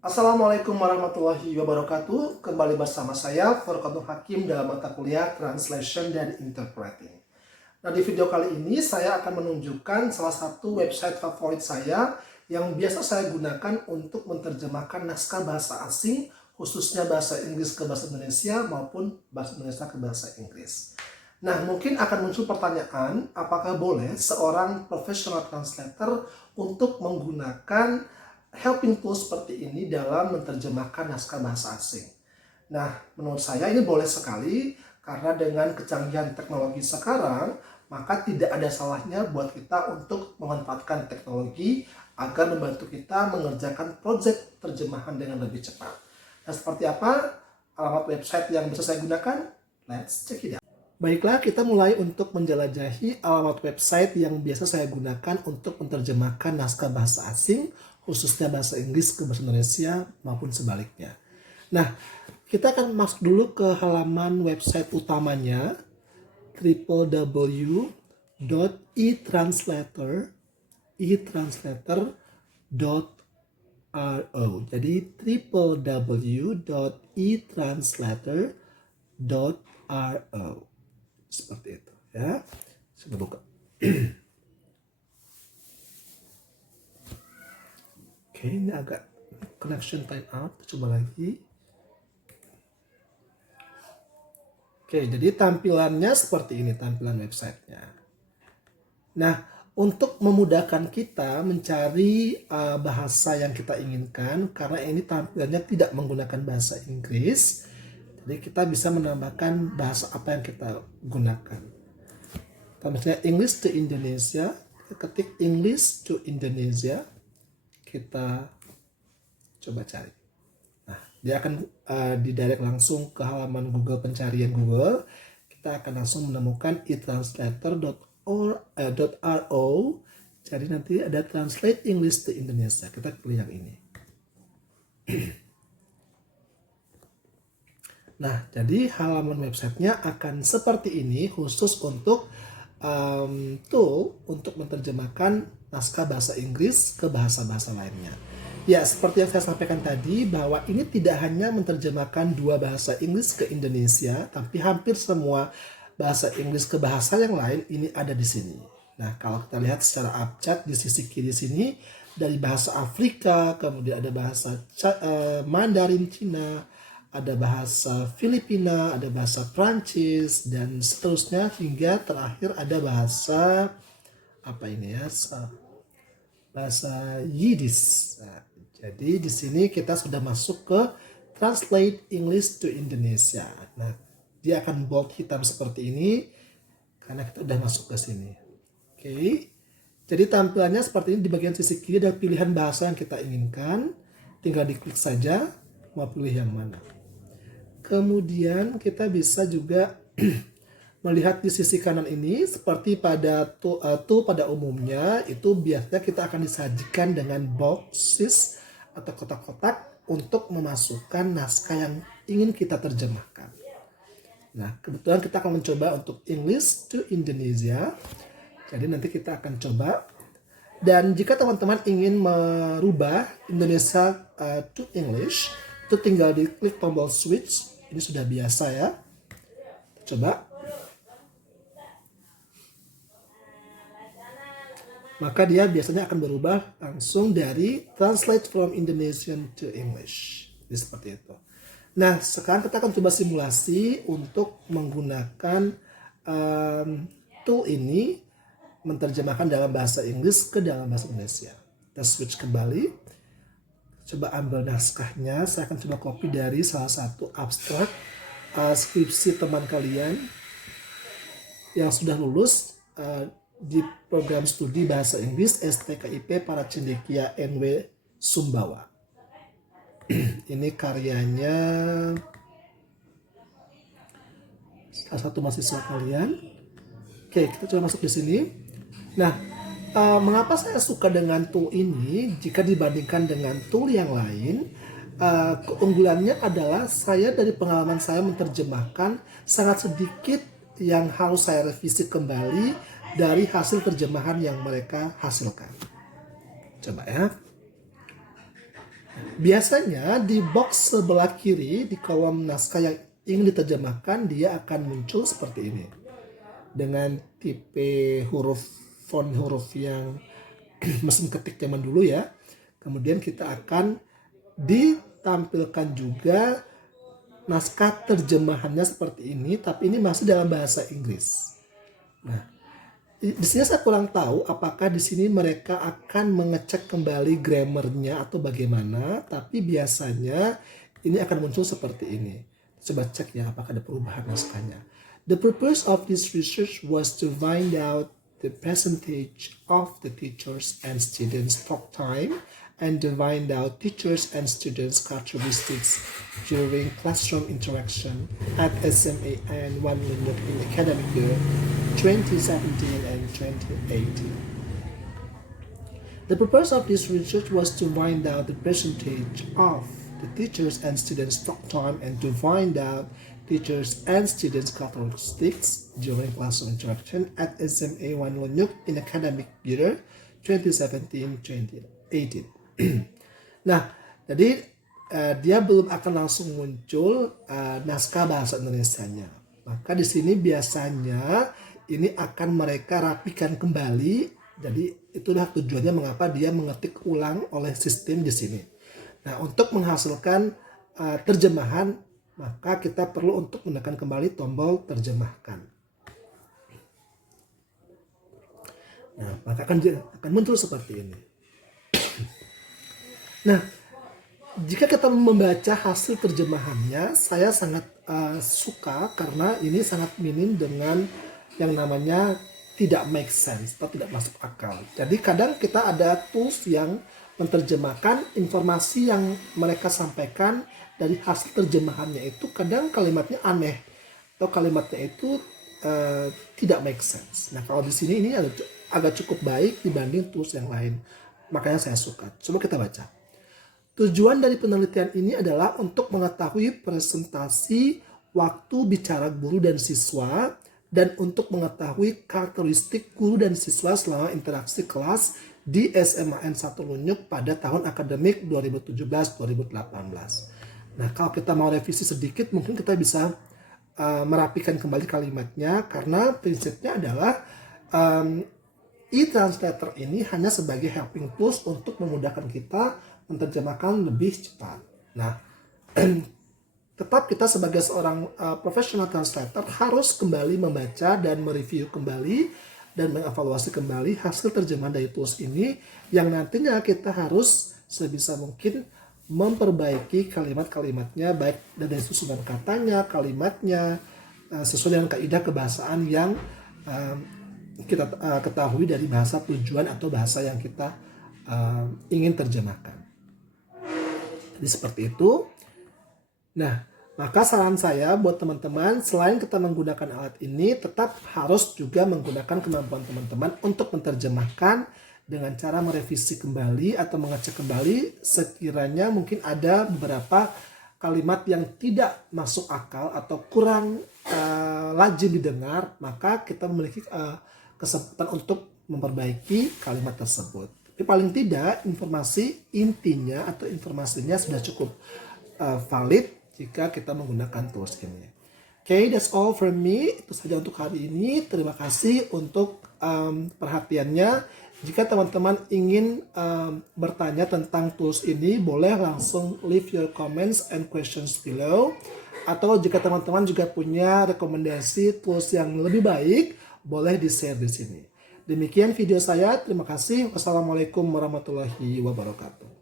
Assalamualaikum warahmatullahi wabarakatuh. Kembali bersama saya Furqatul Hakim dalam mata kuliah Translation dan Interpreting. Nah, di video kali ini saya akan menunjukkan salah satu website favorit saya yang biasa saya gunakan untuk menerjemahkan naskah bahasa asing, khususnya bahasa Inggris ke bahasa Indonesia maupun bahasa Indonesia ke bahasa Inggris. Nah, mungkin akan muncul pertanyaan, apakah boleh seorang professional translator untuk menggunakan helping tools seperti ini dalam menerjemahkan naskah bahasa asing? Nah, menurut saya ini boleh sekali, karena dengan kecanggihan teknologi sekarang, maka tidak ada salahnya buat kita untuk memanfaatkan teknologi agar membantu kita mengerjakan proyek terjemahan dengan lebih cepat. Nah, seperti apa alamat website yang bisa saya gunakan? Let's check it out. Baiklah, kita mulai untuk menjelajahi alamat website yang biasa saya gunakan untuk menerjemahkan naskah bahasa asing, khususnya bahasa Inggris ke bahasa Indonesia maupun sebaliknya. Nah, kita akan masuk dulu ke halaman website utamanya, www.etranslator.ro. Jadi www.etranslator.ro. Seperti itu ya. Saya buka. Oke, ini agak connection time out. Coba lagi. Oke, jadi tampilannya seperti ini, tampilan websitenya. Nah, untuk memudahkan kita mencari bahasa yang kita inginkan, karena ini tampilannya tidak menggunakan bahasa Inggris, jadi kita bisa menambahkan bahasa apa yang kita gunakan. Misalnya English to Indonesia, kita ketik English to Indonesia, kita coba cari. Nah, dia akan didirect langsung ke halaman Google, pencarian Google. Kita akan langsung menemukan etranslator.ro. Jadi nanti ada Translate English to Indonesia. Kita pilih yang ini. Nah, jadi halaman websitenya akan seperti ini, khusus untuk tool untuk menerjemahkan naskah bahasa Inggris ke bahasa-bahasa lainnya. Ya, seperti yang saya sampaikan tadi, bahwa ini tidak hanya menerjemahkan dua bahasa Inggris ke Indonesia, tapi hampir semua bahasa Inggris ke bahasa yang lain ini ada di sini. Nah, kalau kita lihat secara abjad di sisi kiri sini, dari bahasa Afrika, kemudian ada bahasa Mandarin Cina, ada bahasa Filipina, ada bahasa Prancis, dan seterusnya hingga terakhir ada bahasa apa ini ya? Bahasa Yiddish. Nah, jadi di sini kita sudah masuk ke Translate English to Indonesia. Nah, dia akan bold hitam seperti ini karena kita sudah masuk ke sini. Oke. Jadi tampilannya seperti ini. Di bagian sisi kiri ada pilihan bahasa yang kita inginkan. Tinggal diklik saja mau pilih yang mana. Kemudian kita bisa juga melihat di sisi kanan ini, seperti pada tool pada umumnya, itu biasanya kita akan disajikan dengan boxes atau kotak-kotak untuk memasukkan naskah yang ingin kita terjemahkan. Nah, kebetulan kita akan mencoba untuk English to Indonesia. Jadi nanti kita akan coba. Dan jika teman-teman ingin merubah Indonesia to English, itu tinggal diklik tombol switch. Ini sudah biasa ya. Coba. Maka dia biasanya akan berubah langsung dari Translate from Indonesian to English. Jadi seperti itu. Nah, sekarang kita akan coba simulasi untuk menggunakan tool ini menerjemahkan dalam bahasa Inggris ke dalam bahasa Indonesia. Kita switch kembali. Coba ambil naskahnya. Saya akan coba copy dari salah satu abstrak skripsi teman kalian yang sudah lulus di program studi bahasa Inggris STKIP para Cendekia NW Sumbawa. Ini karyanya salah satu mahasiswa kalian. Oke, kita coba masuk di sini. Nah, mengapa saya suka dengan tool ini jika dibandingkan dengan tool yang lain? Keunggulannya adalah saya dari pengalaman saya menerjemahkan sangat sedikit yang harus saya revisi kembali dari hasil terjemahan yang mereka hasilkan. Coba ya. Biasanya di box sebelah kiri di kolom naskah yang ingin diterjemahkan dia akan muncul seperti ini. Dengan tipe font huruf yang mesin ketik zaman dulu ya. Kemudian kita akan ditampilkan juga naskah terjemahannya seperti ini, tapi ini masih dalam bahasa Inggris. Nah, di sini saya kurang tahu apakah di sini mereka akan mengecek kembali grammarnya atau bagaimana, tapi biasanya ini akan muncul seperti ini. Coba cek ya apakah ada perubahan naskahnya. The purpose of this research was to find out the percentage of the teachers and students talk time and to find out teachers and students characteristics during classroom interaction at SMA and one London in academic year 2017 and 2018. The purpose of this research was to find out the percentage of the teachers and students talk time and to find out teachers and students characteristics during classroom interaction at SMA 1 Lonyuk in academic year 2017-2018. Nah, jadi dia belum akan langsung muncul naskah bahasa Indonesianya. Maka di sini biasanya ini akan mereka rapikan kembali. Jadi itulah tujuannya mengapa dia mengetik ulang oleh sistem di sini. Nah, untuk menghasilkan terjemahan, maka kita perlu untuk menekan kembali tombol terjemahkan. Nah, maka akan muncul seperti ini. Nah, jika kita membaca hasil terjemahannya, saya sangat suka karena ini sangat minim dengan yang namanya tidak make sense atau tidak masuk akal. Jadi kadang kita ada tools yang menerjemahkan informasi yang mereka sampaikan dari hasil terjemahannya itu kadang kalimatnya aneh atau kalimatnya itu tidak make sense. Nah, kalau di sini ini agak cukup baik dibanding tools yang lain. Makanya saya suka. Coba kita baca. Tujuan dari penelitian ini adalah untuk mengetahui presentasi waktu bicara guru dan siswa dan untuk mengetahui karakteristik guru dan siswa selama interaksi kelas di SMAN 1 Lunyuk pada tahun akademik 2017-2018. Nah, kalau kita mau revisi sedikit, mungkin kita bisa merapikan kembali kalimatnya karena prinsipnya adalah e-translator ini hanya sebagai helping tools untuk memudahkan kita menerjemahkan lebih cepat. Nah, tetap kita sebagai seorang professional translator harus kembali membaca dan mereview kembali dan mengevaluasi kembali hasil terjemahan dari tools ini yang nantinya kita harus sebisa mungkin memperbaiki kalimat-kalimatnya baik dari susunan katanya, kalimatnya sesuai dengan kaidah kebahasaan yang kita ketahui dari bahasa tujuan atau bahasa yang kita ingin terjemahkan. Jadi seperti itu. Nah, maka saran saya buat teman-teman, selain kita menggunakan alat ini, tetap harus juga menggunakan kemampuan teman-teman untuk menerjemahkan dengan cara merevisi kembali atau mengecek kembali sekiranya mungkin ada beberapa kalimat yang tidak masuk akal atau kurang lazim didengar, maka kita memiliki kesempatan untuk memperbaiki kalimat tersebut. Tapi paling tidak informasi intinya atau informasinya sudah cukup valid jika kita menggunakan tools ini. Okay, that's all from me. Itu saja untuk hari ini. Terima kasih untuk perhatiannya. Jika teman-teman ingin bertanya tentang tools ini, boleh langsung leave your comments and questions below. Atau jika teman-teman juga punya rekomendasi tools yang lebih baik, boleh di-share di sini. Demikian video saya. Terima kasih. Wassalamualaikum warahmatullahi wabarakatuh.